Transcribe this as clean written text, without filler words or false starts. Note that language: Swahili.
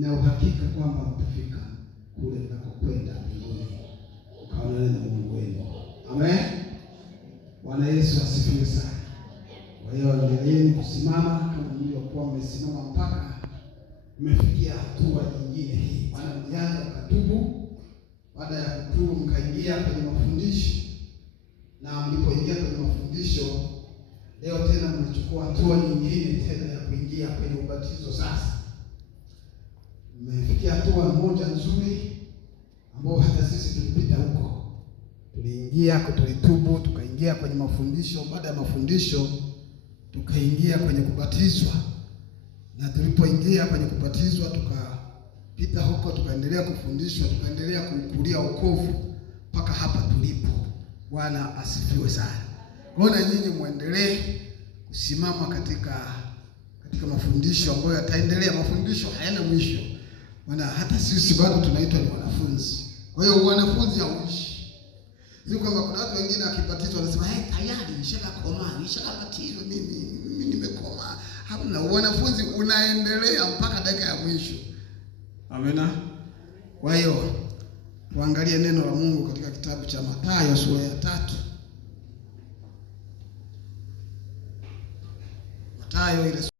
nina uhakika kwamba mtafika kule mnakokwenda mbinguni, ukaonane na Mungu wenu. Amen. Bwana Yesu asifiwe sana. Kwa hiyo endeleeni kusimama kama mlivyokuwa mmesimama mpaka mmefikia hatua nyingine hii. Bwana mlianza mkatubu, baada ya kutubu mkaingia kwenye mafundisho, na mlipoingia kwenye mafundisho leo tena mnachukua hatua nyingine tena ya kuingia kwenye ubatizo. Sasa mmefikia hatua moja nzuri ambao hata sisi tulipita huko. Tulitubu, tukaingia kwenye mafundisho. Baada ya mafundisho tukaingia kwenye kubatizwa, na tulipoingia kwenye kubatizwa tukapita huko, tukaendelea kufundishwa, tukaendelea kukulia wokovu mpaka hapa tulipo. Bwana asifiwe sana. Kwa hiyo nyinyi muendelee kusimama katika mafundisho ambayo yataendelea. Mafundisho hayana mwisho. Maana hata sisi bado tunaitwa ni wanafunzi. Kwa hiyo wanafunzi hauishi. Sio kwamba kuna watu wengine akibatizwa wanasema tayari nishakakoma, nishakabatizwa mimi nimekoma. Hamna, wanafunzi unaendelea mpaka dakika ya mwisho. Amina. Kwa hiyo tuangalie neno la Mungu katika kitabu cha Mathayo sura ya 3. Mathayo ile